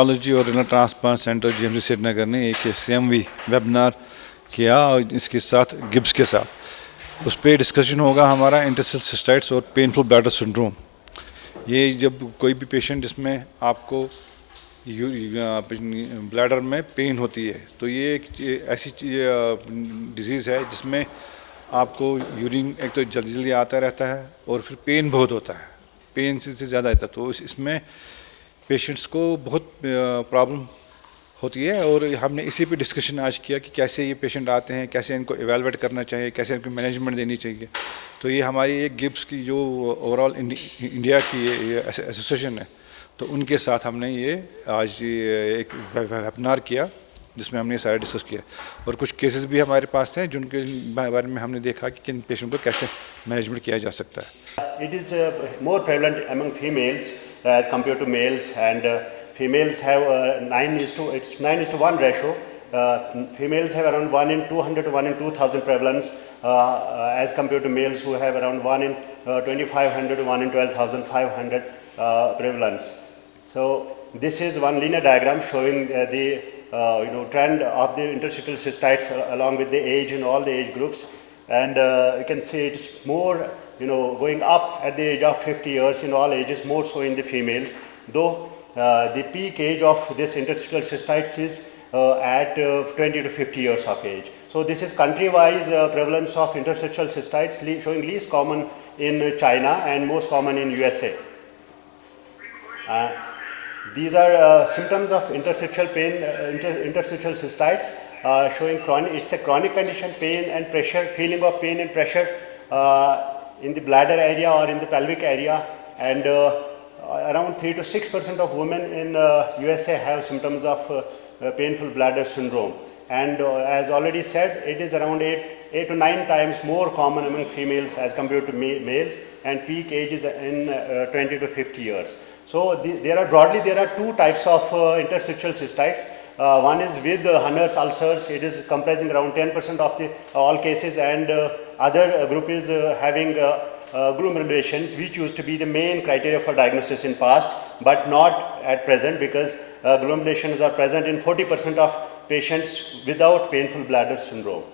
Oncology और renal transplant centre GMC Srinagar ने एक सीएमवी वेबिनार किया और इसके साथ गिब्स के साथ उस पर डिस्कशन होगा हमारा इंटरस्टिशियल सिस्टाइट्स और पेनफुल ब्लैडर सिंड्रोम। ये जब कोई भी पेशेंट जिसमें आपको ब्लैडर में पेन होती है तो ये एक ऐसी डिजीज़ है जिसमें आपको यूरिन एक तो जल्दी जल्दी आता रहता है और फिर पेन बहुत होता है, पेन से ज़्यादा आता है। तो इसमें पेशेंट्स को बहुत प्रॉब्लम होती है और हमने इसी पे डिस्कशन आज किया कि कैसे ये पेशेंट आते हैं, कैसे इनको एवेलुएट करना चाहिए, कैसे इनको मैनेजमेंट देनी चाहिए। तो ये हमारी एक गिब्स की जो ओवरऑल इंडिया की एसोसिएशन है तो उनके साथ हमने ये आज एक वेबिनार किया जिसमें हमने सारा डिस्कस किया और कुछ केसेस भी हमारे पास हैं जिनके बारे में हमने देखा कि किन पेशेंट को कैसे मैनेजमेंट किया जा सकता है। It is more prevalent among females as compared to males, and females have 9:1 ratio. Females have around 1 in 200 to 1 in 2000 prevalence as compared to males who have around 1 in 2500 to 1 in 12,500 prevalence. So this is one linear diagram showing the trend of the interstitial cystites along with the age in all the age groups, and you can see it's more going up at the age of 50 years in all ages, more so in the females, though the peak age of this interstitial cystites is at 20 to 50 years of age. So this is country-wise prevalence of interstitial cystites showing least common in China and most common in USA. These are symptoms of interstitial pain, interstitial cystites showing it's a chronic condition, pain and pressure, feeling of pain and pressure in the bladder area or in the pelvic area, and around 3 to 6% of women in USA have symptoms of painful bladder syndrome, and as already said, it is around 8 to 9 times more common among females as compared to males, and peak age is in 20 to 50 years. So there are two types of interstitial cystites. One is with Hunner's ulcers. It is comprising around 10% of the all cases, and other group is having glomerations, which used to be the main criteria for diagnosis in past, but not at present, because glomerations are present in 40% of patients without painful bladder syndrome.